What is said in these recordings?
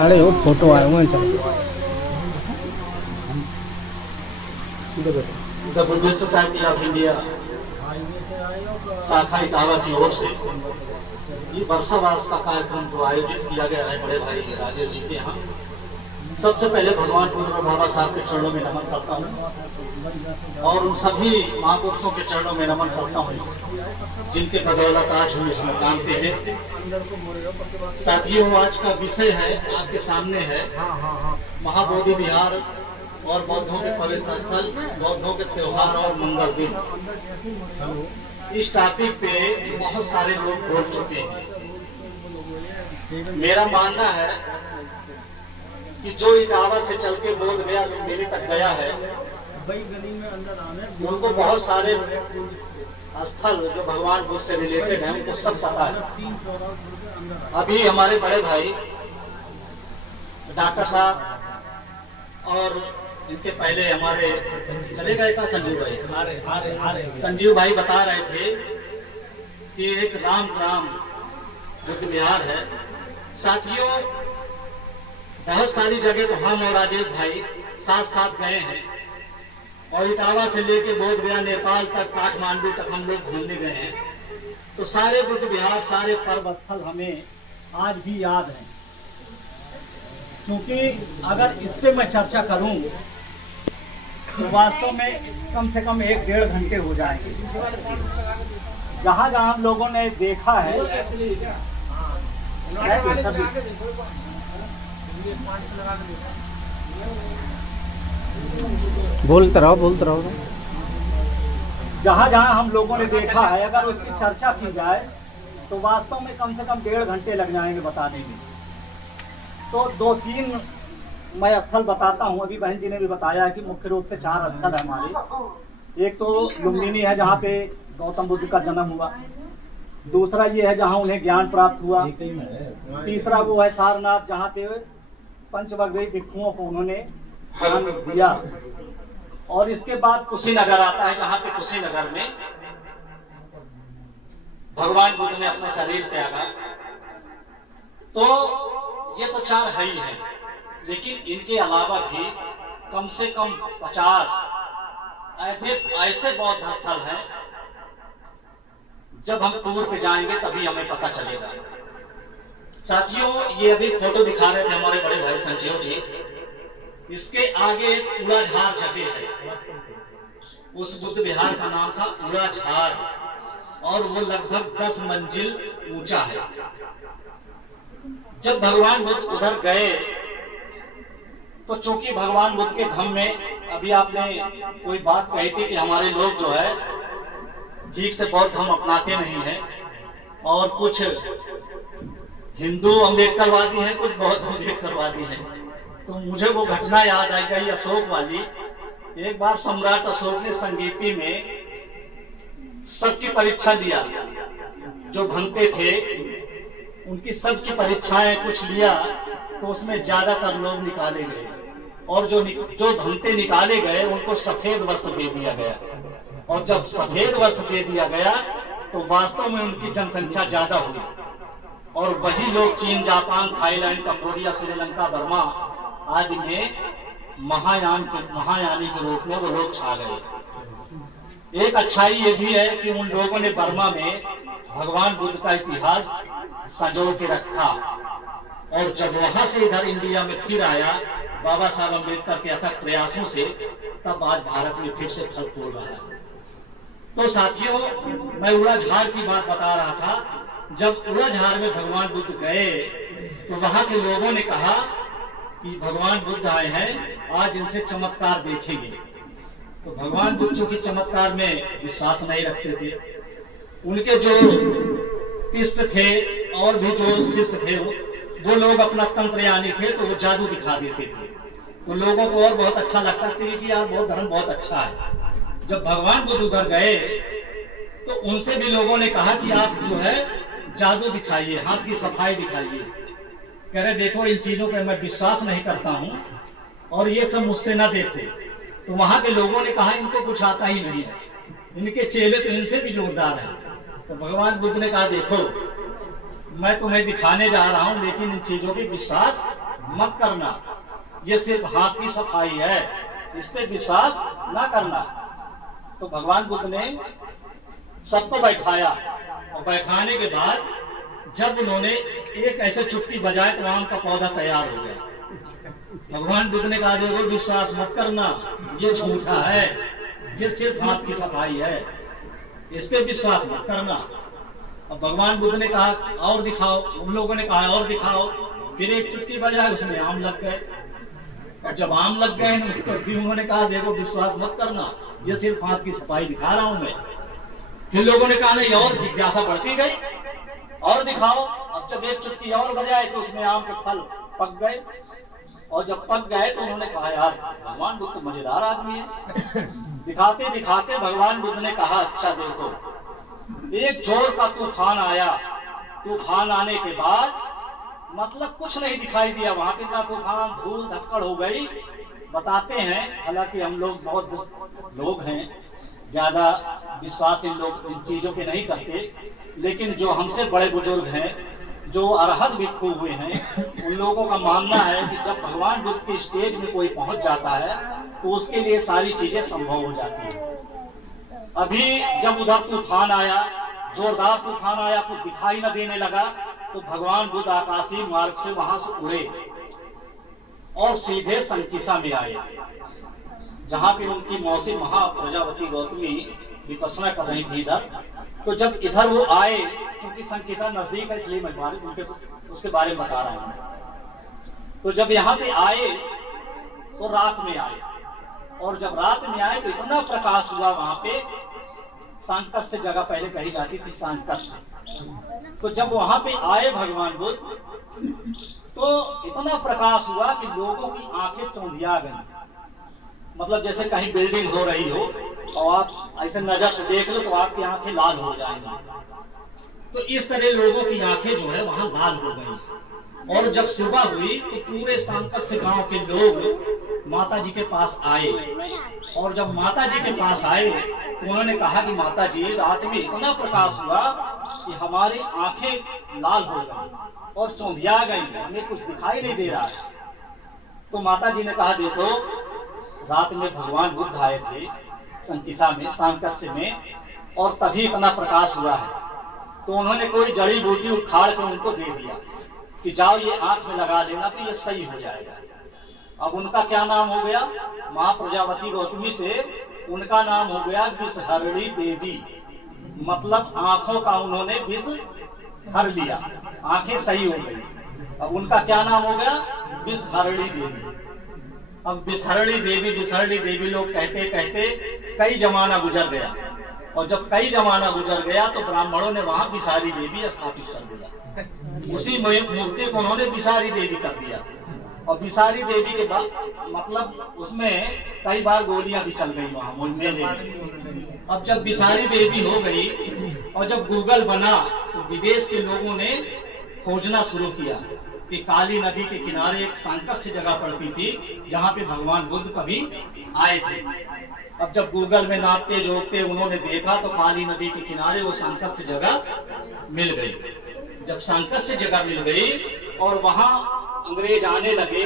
अरे वो फोटो आए हुए हैं। The Buddhist society of India शाखा इटावा की ओर से ये वर्षावास का कार्यक्रम जो आयोजित किया गया है बड़े भाई राजेश जी के यहाँ। सबसे पहले भगवान बुद्ध और बाबा साहब के चरणों में नमन करता हूँ और उन सभी महापुरुषों के चरणों में नमन करता हूँ जिनके बदौलत आज हम इस मुकाम पे हैं। साथियों, आज का विषय है आपके सामने है महाबोधि विहार और बौद्धों के पवित्र स्थल, बौद्धों के त्योहार और मंगल दिन। इस टॉपिक पे बहुत सारे लोग बोल चुके हैं। मेरा मानना है कि जो इटावा से चल के बोध गया लुम्बिनी तक गया है, उनको बहुत सारे स्थल जो भगवान बुद्ध से रिलेटेड हैं उनको सब पता है। अभी हमारे बड़े भाई डॉक्टर साहब और इनके पहले हमारे चले गए का संजीव भाई बता रहे थे कि एक राम बुद्ध विहार है। साथियों, बहुत सारी जगह तो हम और राजेश भाई साथ साथ गए हैं और इटावा से लेके बोध गया नेपाल तक, काठमांडू तक हम लोग घूमने गए हैं। तो सारे बुद्ध विहार, सारे पर्व स्थल हमें आज भी याद हैं। क्योंकि अगर इस पे मैं चर्चा करूं तो वास्तव में कम से कम 1-1.5 घंटे हो जाएंगे। जहां जहां हम लोगों ने देखा है बोलते रहो। जहां जहां हम लोगों ने देखा है, अगर उसकी चर्चा की जाए तो वास्तव में कम से कम 1.5 घंटे लग जाएंगे बताने में। तो 2-3 मैं स्थल बताता हूँ। अभी बहन जी ने भी बताया है कि मुख्य रूप से 4 स्थल है हमारे। एक तो लुम्बिनी है जहाँ पे गौतम बुद्ध का जन्म हुआ। दूसरा ये है जहाँ उन्हें ज्ञान प्राप्त हुआ। तीसरा वो है सारनाथ जहाँ पे पंचवग्री भिक्षुओं को उन्होंने ज्ञान दिया। और इसके बाद कुशीनगर आता है जहाँ पे कुशीनगर में भगवान बुद्ध ने अपना शरीर त्यागा। तो ये तो 4 है ही है, लेकिन इनके अलावा भी कम से कम 50 ऐसे बौद्ध स्थल हैं। जब हम टूर पे जाएंगे तभी हमें पता चलेगा। साथियों, ये अभी फोटो दिखा रहे थे हमारे बड़े भाई संजीव जी। इसके आगे एक उड़ाझार जगह है। उस बुद्ध विहार का नाम था उड़ाझार और वो लगभग 10 मंजिल ऊंचा है। जब भगवान बुद्ध उधर गए तो चूंकि भगवान बुद्ध के धम्म में, अभी आपने कोई बात कही थी कि हमारे लोग जो है ठीक से बौद्ध धर्म अपनाते नहीं हैं और कुछ हिंदू अम्बेडकरवादी हैं, कुछ बौद्ध अम्बेडकरवादी हैं। तो मुझे वो घटना याद आई गई अशोक वाली। एक बार सम्राट अशोक ने संगीति में सबकी परीक्षा लिया। जो भंते थे उनकी सबकी परीक्षाएं कुछ लिया तो उसमें ज्यादातर लोग निकाले गए और जो भंते निकाले गए उनको सफेद वस्त्र दे दिया गया। और जब सफेद वस्त्र दे दिया गया तो वास्तव में उनकी जनसंख्या ज्यादा हुई और वही लोग चीन, Japan, Thailand, Cambodia, Sri Lanka, Burma आदि में महायानी के रूप में वो लोग छा गए। एक अच्छाई ये भी है कि उन लोगों ने बर्मा में भगवान बुद्ध का इतिहास संजो के रखा और जब वहां से इधर इंडिया में फिर आया बाबा साहब अम्बेडकर के अथक प्रयासों से, तब आज भारत में फिर से फल फूल रहा है। तो साथियों, मैं उड़ाझार की बात बता रहा था। जब उड़ाझार में भगवान बुद्ध गए तो वहां के लोगों ने कहा कि भगवान बुद्ध आए हैं, आज इनसे चमत्कार देखेंगे। तो भगवान बुद्ध चूंकि चमत्कार में विश्वास नहीं रखते थे, उनके जो शिष्य थे और भी जो शिष्य थे वो लोग अपना तंत्रयानी थे तो वो जादू दिखा देते थे। तो लोगों को और बहुत अच्छा लगता था कि यार बहुत धर्म बहुत अच्छा है। जब भगवान बुद्ध उधर गए तो उनसे भी लोगों ने कहा कि आप जो है जादू दिखाइए, हाथ की सफाई दिखाइए। कह रहे देखो इन चीजों पे मैं विश्वास नहीं करता हूँ और ये सब मुझसे ना देखो। तो वहां के लोगों ने कहा इनको कुछ आता ही नहीं है, इनके चेले तो इनसे भी जोरदार हैं। तो भगवान बुद्ध ने कहा देखो मैं तुम्हें दिखाने जा रहा हूं लेकिन इन चीजों पे विश्वास मत करना, ये सिर्फ हाथ की सफाई है, इस पे विश्वास ना करना। तो भगवान बुद्ध ने सबको बैठाया और बैठाने के बाद जब उन्होंने एक ऐसे चुटकी बजाए तो आम का पौधा तैयार हो गया। भगवान बुद्ध ने कहा देखो विश्वास मत करना, ये झूठा है, ये सिर्फ हाथ की सफाई है, इस पे विश्वास मत करना। अब भगवान बुद्ध ने कहा और दिखाओ, उन लोगों ने कहा और दिखाओ, फिर एक चुटकी बजाए उसमें आम लग गए। और जब आम लग गए तो फिर उन्होंने कहा देखो विश्वास मत करना, ये सिर्फ हाथ की सफाई दिखा रहा हूं मैं। फिर लोगों ने कहा नहीं, और जिज्ञासा बढ़ती गई, और दिखाओ। अब जब एक चुटकी और बजाए तो उसमें आम के फल पक गए, और जब पक गए तो उन्होंने कहा यार भगवान बुद्ध तो मजेदार आदमी है। दिखाते दिखाते भगवान बुद्ध ने कहा अच्छा देखो, एक जोर का तूफान आया, तूफान आने के बाद मतलब कुछ नहीं दिखाई दिया, वहां पे का तूफान धूल धक्कड़ हो गई। बताते हैं, हालांकि हम लोग बहुत लोग हैं, ज्यादा विश्वास इन चीजों पे नहीं करते, लेकिन जो हमसे बड़े बुजुर्ग हैं, जो अरहत भिक्षु हुए हैं, उन लोगों का मानना है कि जब भगवान बुद्ध के स्टेज में कोई पहुंच जाता है तो उसके लिए सारी चीजें संभव हो जाती है। अभी जब उधर तूफान आया, जोरदार तूफान आया, कुछ दिखाई न देने लगा, तो भगवान बुद्ध आकाशीय मार्ग से वहां से उड़े और सीधे संकिसा में आए, जहां पे उनकी मौसी महाप्रजापति गौतमी विपස්සना कर रही थी इधर। तो जब इधर वो आए, क्योंकि संकिसा नजदीक है इसलिए मैं उसके बारे में बता रहा हूं। तो जब यहाँ पे आए तो रात में आए, और जब रात में आए तो इतना प्रकाश हुआ वहां पे, सांकस्य जगह पहले कही जाती थी सांकस्य। तो जब वहां पे आए भगवान बुद्ध तो इतना प्रकाश हुआ कि लोगों की आंखें चौंधिया गई। मतलब जैसे कहीं बिल्डिंग हो रही हो और आप ऐसे नजर से देख लो तो आपकी आंखें लाल हो जाएंगी, तो इस तरह लोगों की आंखें जो है वहां लाल हो गई। और जब सुबह हुई तो पूरे सांकस्य गांव के लोग माता जी के पास आए, और जब माता जी के पास आए तो उन्होंने कहा कि माता जी रात में इतना प्रकाश हुआ कि हमारी आंखें लाल हो गई और चौंधिया गई, हमें कुछ दिखाई नहीं दे रहा है। तो माता जी ने कहा देखो रात में भगवान बुद्ध आए थे संकिसा में, सांकस्य में, और तभी इतना प्रकाश हुआ है। तो उन्होंने कोई जड़ी बूटी उखाड़ के उनको दे दिया कि जाओ ये आंख में लगा लेना तो ये सही हो जाएगा। अब उनका क्या नाम हो गया, महाप्रजापति गौतमी से उनका नाम हो गया विषहरणी देवी। मतलब आंखों का उन्होंने विष हर लिया, आंखें सही हो गई। अब उनका क्या नाम हो गया, विषहरणी देवी। अब विषहरणी देवी लोग कहते कहते कई जमाना गुजर गया, और जब कई जमाना गुजर गया तो ब्राह्मणों ने वहां विषहरी देवी स्थापित कर दिया। उसी मूर्ति को उन्होंने विषहरी देवी कर दिया। और विषहरी देवी के बाद मतलब उसमें कई बार गोलियां भी चल गई वहां मेले में। अब जब विषहरी देवी हो गई और जब गूगल बना तो विदेश के लोगों ने खोजना शुरू किया कि काली नदी के किनारे एक सांकस्य जगह पड़ती थी जहां पे भगवान बुद्ध कभी आए थे। अब जब गूगल में नापते जोड़ते उन्होंने देखा तो काली नदी के किनारे वो सांकस्य जगह मिल गई। जब सांकस्य जगह मिल गई और वहां अंग्रेज आने लगे,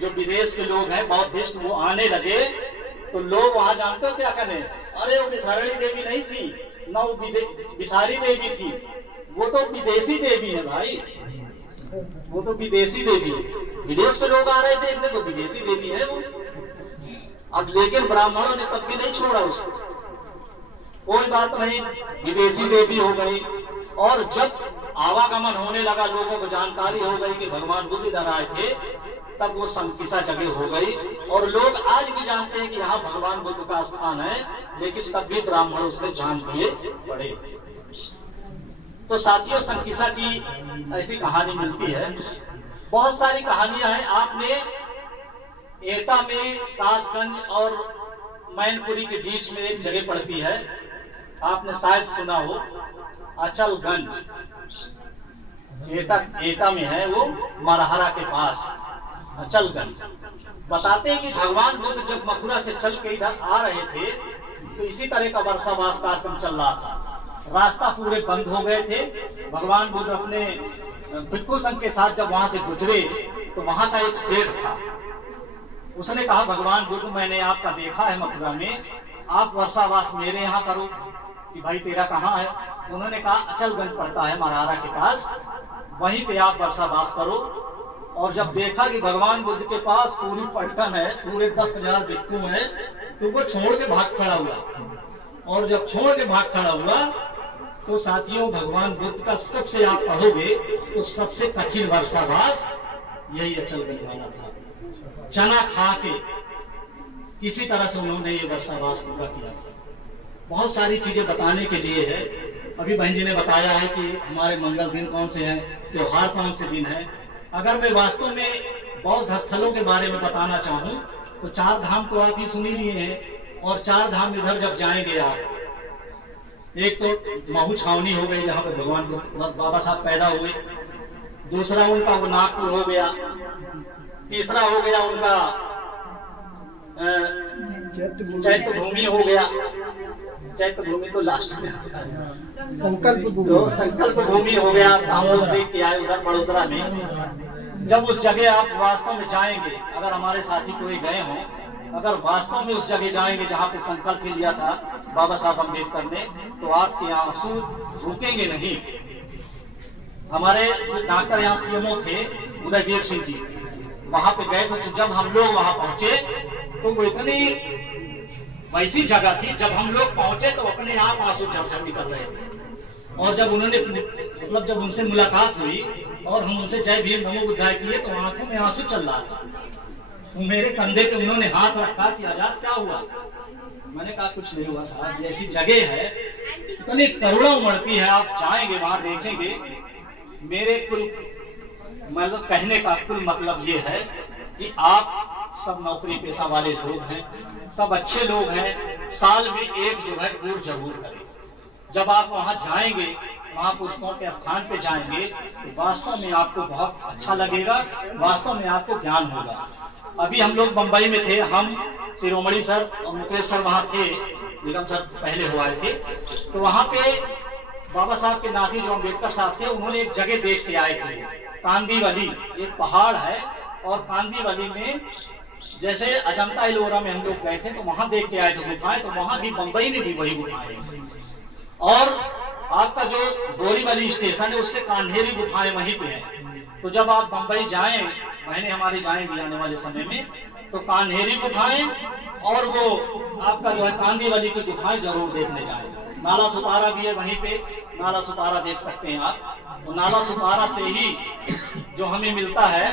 जो विदेश के लोग हैं बौद्धिस्ट, वो आने लगे, तो लोग वहां जानते हो क्या करने, अरे वो विषहरणी देवी नहीं थी ना, वो विषहरी देवी थी, वो तो विदेशी देवी है भाई, वो तो विदेशी देवी है। विदेश के लोग आ रहे देखने तो विदेशी देवी है वो। अब लेकिन ब्राह्मणों ने तब भी नहीं छोड़ा उसको, कोई बात नहीं, विदेशी देवी हो गई। और जब आवागमन होने लगा, लोगों को जानकारी हो गई कि भगवान बुद्ध इधर आए थे, तब वो संकिसा जगह हो गई। और लोग आज भी जानते हैं कि यहाँ भगवान बुद्ध का स्थान है, लेकिन तब भी ब्राह्मण उसमें जान दिए पड़े। तो साथियों, संकिसा की ऐसी कहानी मिलती है, बहुत सारी कहानियां हैं। आपने एटा में कासगंज और मैनपुरी के बीच में एक जगह पड़ती है, आपने शायद सुना हो, अचलगंज। एटा में है वो, मरहरा के पास अचलगंज। बताते हैं कि भगवान बुद्ध जब मथुरा से चल के इधर आ रहे थे तो इसी तरह का वर्षावास कार्यक्रम चल रहा था, रास्ता पूरे बंद हो गए थे। भगवान बुद्ध अपने भिक्षु संघ के साथ जब वहां से गुजरे तो वहां का एक सेठ था। उसने कहा, भगवान बुद्ध मैंने आपका देखा है मथुरा में, आप वर्षावास मेरे यहाँ करो। कि भाई तेरा कहाँ है? तो उन्होंने कहा अचलगंज पड़ता है महारारा के पास, वहीं पे आप वर्षावास करो। और जब देखा कि भगवान बुद्ध के पास पूरी पलटन है, पूरे 10,000 भिक्षु है, तो वो छोड़ के भाग खड़ा हुआ। और जब छोड़ के भाग खड़ा हुआ तो साथियों, भगवान बुद्ध का सबसे आप पढ़ोगे तो सबसे कठिन वर्षावास यही अचलगंज वाला था। चना खा के किसी तरह से उन्होंने ये वर्षावास पूरा किया था। बहुत सारी चीजें बताने के लिए है। अभी बहन जी ने बताया है कि हमारे मंगल दिन कौन से हैं, त्योहार कौन से दिन हैं। अगर मैं वास्तव में बौद्ध स्थलों के बारे में बताना चाहूँ तो 4 धाम तो आप ही सुन ही लिए हैं। और 4 धाम इधर जब जाएंगे आप, एक तो महू छावनी हो गई जहाँ पे भगवान बाबा साहब पैदा हुए, दूसरा उनका वो नागपुर हो गया, तीसरा हो गया उनका चैत्य भूमि हो गया। चैत्य भूमि तो लास्ट में आता है, संकल्प भूमि हो गया। हम लोग देख के आए उधर बड़ोदरा में। जब उस जगह आप वास्तव में जाएंगे, अगर हमारे साथी कोई गए हों, अगर वास्तव में उस जगह जाएंगे जहाँ पे संकल्प लिया था बाबा साहब अम्बेडकर ने, तो आपके आंसू रुकेंगे नहीं। हमारे डॉक्टर यहाँ सीएमओ थे उदयवीर सिंह जी, वहां पे गए थे। तो जब हम लोग वहां पहुंचे तो वो इतनी वैसी जगह थी, जब हम लोग पहुंचे तो अपने आप आंसू झरझर निकल रहे थे। और जब उन्होंने मतलब जब उनसे मुलाकात हुई और हम उनसे जय भीम नमो बुद्धाय किए तो आंखों में आंसू चल रहा था। तो मेरे कंधे पे उन्होंने हाथ रखा कि आजाद क्या हुआ? मैंने कहा कुछ नहीं हुआ साहब, ऐसी जगह है, इतनी करुणा उमड़ती है, आप जाएंगे वहां देखेंगे। मेरे कुल मतलब कहने का कुल मतलब ये है कि आप सब नौकरी पेशा वाले लोग हैं, सब अच्छे लोग हैं, साल में एक जो है टूर जरूर करें। जब आप वहां जाएंगे, महापुरुषों के स्थान पे जाएंगे, तो वास्तव में आपको बहुत अच्छा लगेगा, वास्तव में आपको ज्ञान होगा। अभी हम लोग बंबई में थे, हम शिरोमणि सर और मुकेश सर वहां थे, निगम सर पहले हो आए थे। तो वहां पे बाबा साहब के नाती जो अम्बेडकर साहब थे, उन्होंने एक जगह देख के आए थे, कांदीवली एक पहाड़ है। और कांदीवली में जैसे अजंता एलोरा में हम लोग गए थे तो वहां देख के आए थे गुफाएं, तो वहां भी बंबई में भी वही गुफाएं। और आपका जो बोरीवली स्टेशन है उससे कान्हेरी गुफाएं वहीं पे हैं। तो जब आप बंबई जाएं, बहनें हमारी जाएंगी आने वाले समय में, तो कान्हेरी गुफाएं और वो आपका जो है कांदीवली की गुफाएं जरूर देखने जाएं। नाला सुपारा भी है वहीं पे, नाला सुपारा देख सकते हैं आप। तो नाला सुपारा से ही जो हमें मिलता है,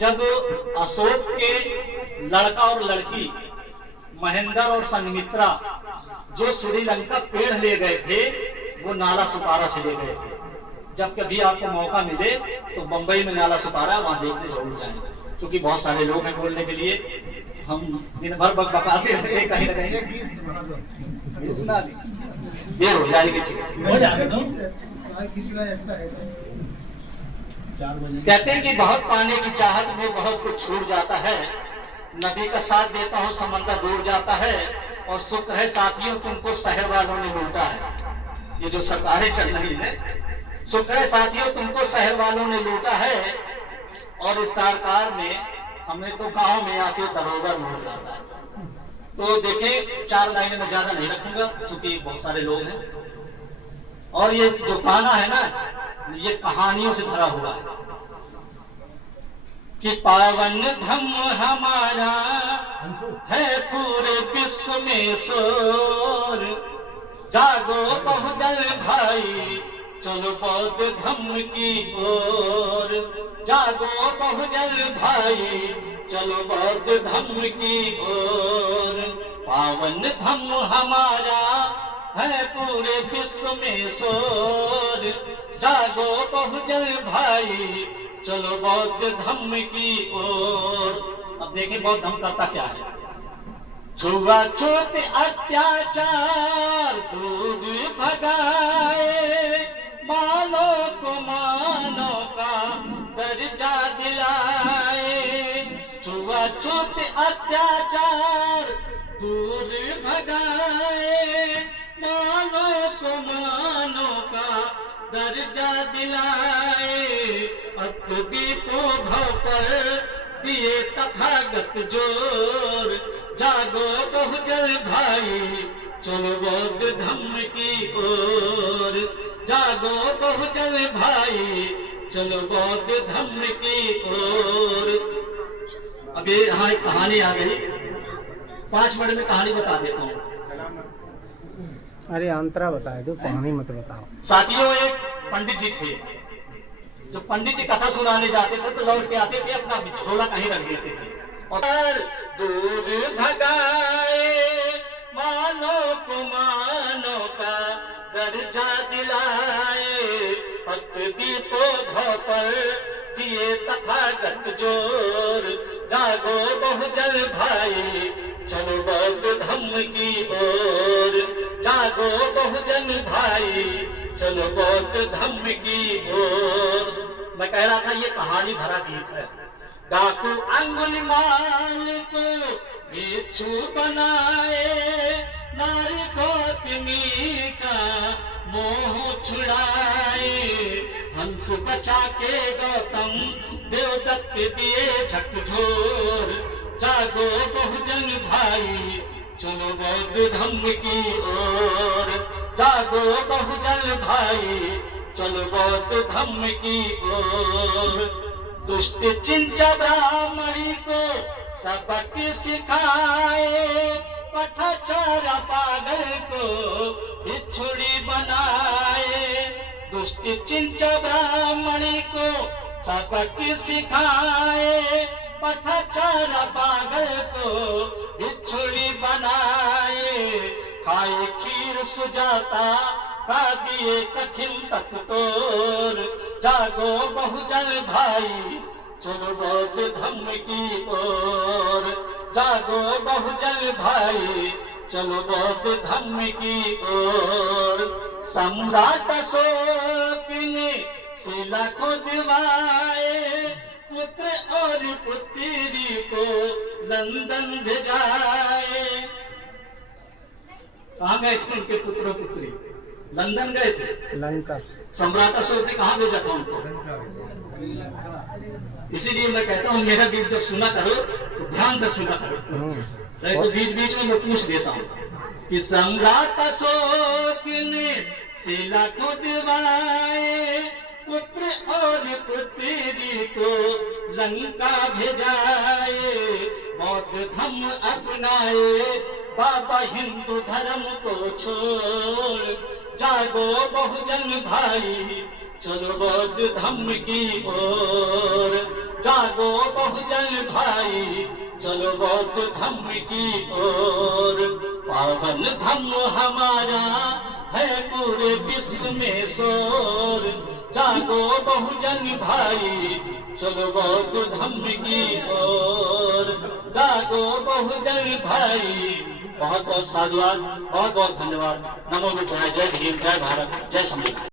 जब अशोक के लड़का और लड़की महेंद्र और संघमित्रा जो श्रीलंका पेड़ ले गए थे, वो नाला सुपारा से ले गए थे। जब कभी आपको मौका मिले तो बंबई में नाला सुपारा वहां देखने जरूर जाएं, क्योंकि बहुत सारे लोग हैं बोलने के लिए, हम दिन भर बकबकाते रहते हैं, कहीं ना कहीं देर हो जाएगी। कहते हैं कि बहुत पाने की चाहत में बहुत कुछ छूट जाता है, नदी का साथ देता हूँ समंदर दूर जाता है, और शुक्र है साथियों तुमको शहर वालों ने लूटा है। ये जो सरकारें चल रही है, शुक्र है साथियों तुमको शहर वालों ने लूटा है, और इस सरकार में हमने तो गांव में आके दरोगा लूट जाता है। तो देखिए 4 लाइनें में ज्यादा नहीं रखूंगा क्योंकि बहुत सारे लोग हैं। और ये जो गाना है ना, ये कहानियों से भरा हुआ है कि पावन धम्म हमारा है पूरे विश्व में शोर, जागो बहुजन भाई चलो बौद्ध धम्म की ओर, जागो बहुजन भाई चलो बौद्ध धम्म की ओर। पावन धम्म हमारा है पूरे विश्व में शोर, जागो बहुजन भाई चलो बौद्ध धम्म की ओर। अब देखिए बौद्ध धम्म करता क्या है। छुआछूत अत्याचार दूर भगाए, मानो को मानो का दर्जा दिलाए। छुआछूत अत्याचार दूर भगाए, मानो को मानो का दर्जा दिलाए। तत् दीपो भव पर दिए तथागत जोर, जागो बहुजन भाई चलो बौद्ध धम्म की ओर, जागो बहुजन भाई चलो बौद्ध धम्म की ओर। अब ये यहाँ एक कहानी आ गई, 5 मिनट में कहानी बता देता हूँ। अरे अंतरा बताए दो, कहानी मत बताओ। साथियों, एक पंडित जी थे। जब पंडित जी कथा सुनाने जाते थे तो लौट के आते थे, अपना बिछोला कहीं रख देते थे और दूर भगाए मानो को मानो का दर्जा दिलाए, पत दीपो धौ पर दिए तथागत जोर, जागो बहुजन भाई चलो बौद्ध धम्म की ओर, जागो बहुजन भाई चलो बौद्ध धम्म की ओर। मैं कह रहा था ये कहानी भरा गीत है। डाकू अंगुलीमाल को भिक्षु बनाए, नारी गौतमी का मोह छुड़ाए, हंस बचा के गौतम देवदत्त दिए झकझोर, जागो बहुजन भाई चलो बौद्ध धम्म की ओर, जागो बहुजन भाई चलो बौद्ध धम्म की ओर। दुष्ट चिंचा ब्राह्मणी को सबक सिखाए, पथचारा पागल को भिक्षुड़ी बनाए, दुष्ट चिंचा ब्राह्मणी को सबक सिखाए, पथचारा पागल को भिक्षुड़ी बनाए, खाए खीर सुजाता का दिए कठिन तप तोर, जागो बहुजन भाई चलो बौद्ध धम्म की ओर, जागो बहुजन भाई चलो बौद्ध धम्म की ओर। सम्राट अशोक ने शिला को दिवाए, पुत्र और पुत्री को लंदन भेजाए। कहाँ गए थे उनके पुत्र पुत्री? लंदन गए थे। लंका। सम्राट अशोक ने कहाँ भेजा था उनको? इसीलिए मैं कहता हूँ मेरा गीत जब सुना करो तो ध्यान से सुना करो, नहीं तो बीच बीच में मैं पूछ देता हूँ कि सम्राट अशोक ने शिला को दिवाए, पुत्र और पुत्री को लंका भेजाए, बौद्ध धम्म अपनाए, बाबा हिंदू धर्म को छोड़, जागो बहुजन भाई चलो बौद्ध धम्म की ओर, जागो बहुजन भाई चलो बौद्ध धम्म की ओर। पावन धम्म हमारा है पूरे विश्व में शोर, जागो बहुजन भाई चलो बौद्ध धम्म की ओर, जागो बहुजन भाई। बहुत बहुत साधुवाद, बहुत बहुत धन्यवाद। नमो बुद्धाय। जय भीम, जय भारत, जय संविधान।